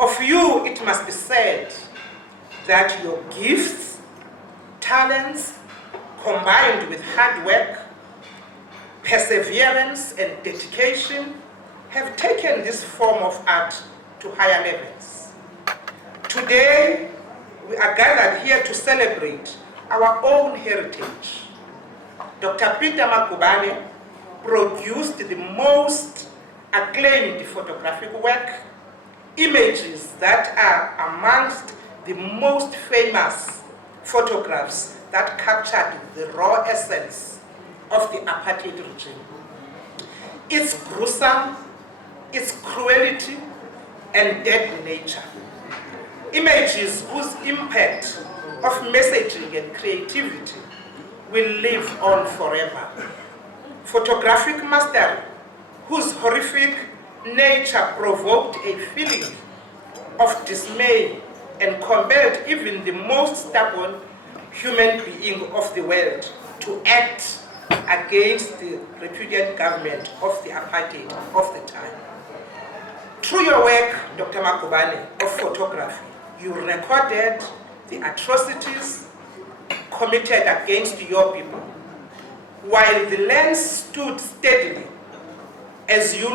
Of you, it must be said that your gifts, talents, combined with hard work, perseverance, and dedication, have taken this form of art to higher levels. Today, we are gathered here to celebrate our own heritage. Dr. Peter Magubane produced the most acclaimed photographic work, images that are amongst the most famous photographs that captured the raw essence of the apartheid regime. Its gruesome, its cruelty, and deadly nature. Images whose impact of messaging and creativity will live on forever. Photographic mastery, whose horrific nature provoked a feeling of dismay and compelled even the most stubborn human being of the world to act against the repudiant government of the apartheid of the time. Through your work, Dr. Magubane, of photography, you recorded the atrocities committed against your people, while the lens stood steadily as you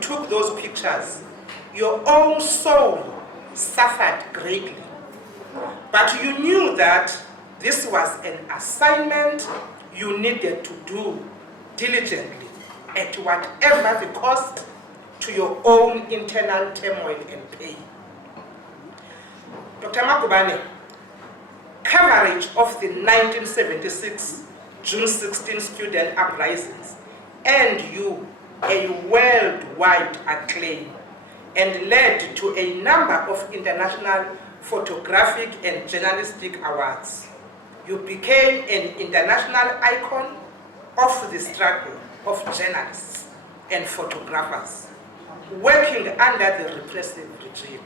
took those pictures. Your own soul suffered greatly, but you knew that this was an assignment you needed to do diligently at whatever the cost to your own internal turmoil and pain. Dr. Magubane, coverage of the 1976 June 16 student uprisings earned you a worldwide acclaim and led to a number of international photographic and journalistic awards. You became an international icon of the struggle of journalists and photographers working under the repressive regime.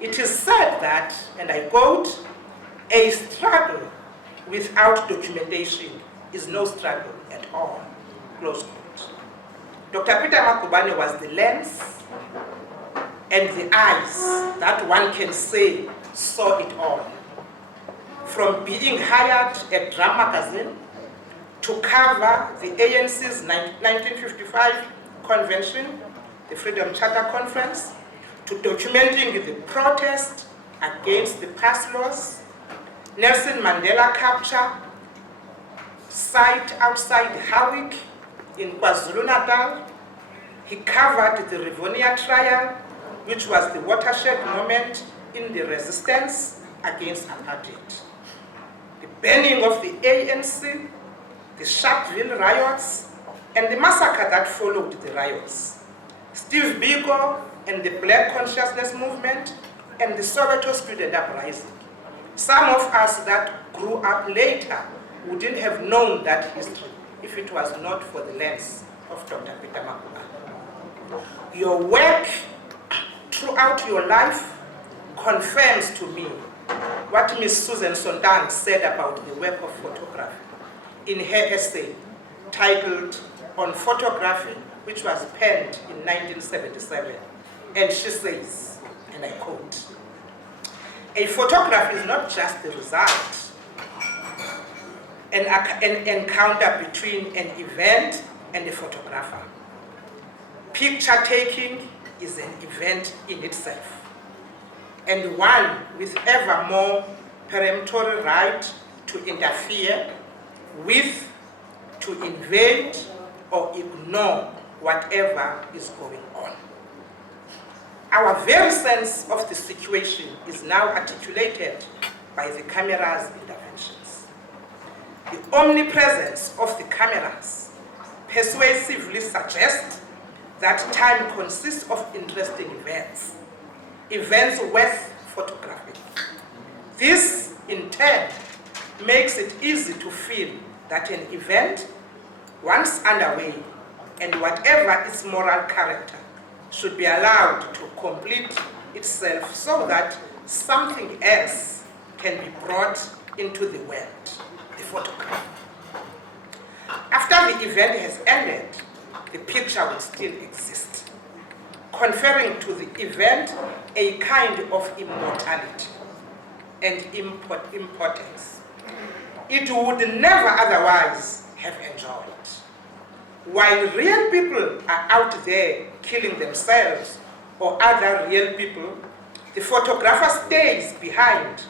It is said that, and I quote, "A struggle without documentation is no struggle at all," close quote. Dr. Peter Magubane was the lens and the eyes that one can say saw it all. From being hired at Drum Magazine to cover the ANC's 1955 convention, the Freedom Charter Conference, to documenting the protest against the pass laws, Nelson Mandela capture site outside Howick in KwaZulu-Natal. He covered the Rivonia trial, which was the watershed moment in the resistance against apartheid. The burning of the ANC, the Sharpeville riots, and the massacre that followed the riots. Steve Biko and the Black Consciousness Movement, and the Soweto student uprising. Some of us that grew up later wouldn't have known that history if it was not for the lens of Dr. Peter Magubane. Your work throughout your life confirms to me what Ms. Susan Sondang said about the work of photography in her essay titled On Photography, which was penned in 1977. And she says, and I quote, "A photograph is not just the result, an encounter between an event and a photographer. Picture taking is an event in itself, and one with ever more peremptory right to interfere with, to invade, or ignore whatever is going on. Our very sense of the situation is now articulated by the camera's interventions. The omnipresence of the cameras persuasively suggests that time consists of interesting events, events worth photographing. This, in turn, makes it easy to feel that an event, once underway, and whatever its moral character, should be allowed to complete itself so that something else can be brought into the world, the photograph. After the event has ended, the picture will still exist, conferring to the event a kind of immortality and importance it would never otherwise have enjoyed. While real people are out there killing themselves or other real people, the photographer stays behind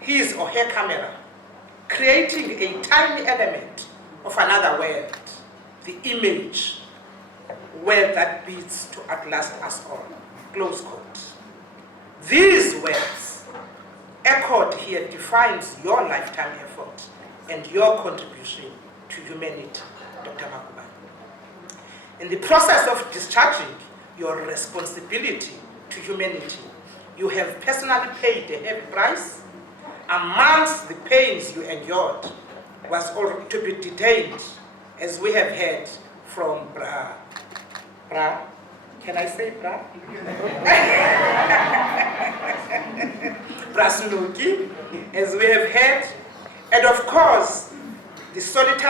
his or her camera, creating a tiny element of another world, the image, world that beats to outlast us all. Close quote. These words echoed here defines your lifetime effort and your contribution to humanity, Dr. Magubane. In the process of discharging your responsibility to humanity, you have personally paid a heavy price. Amongst the pains you endured was to be detained, as we have heard from Bra, can I say Bra? Brasnuki, as we have heard, and of course, the solitary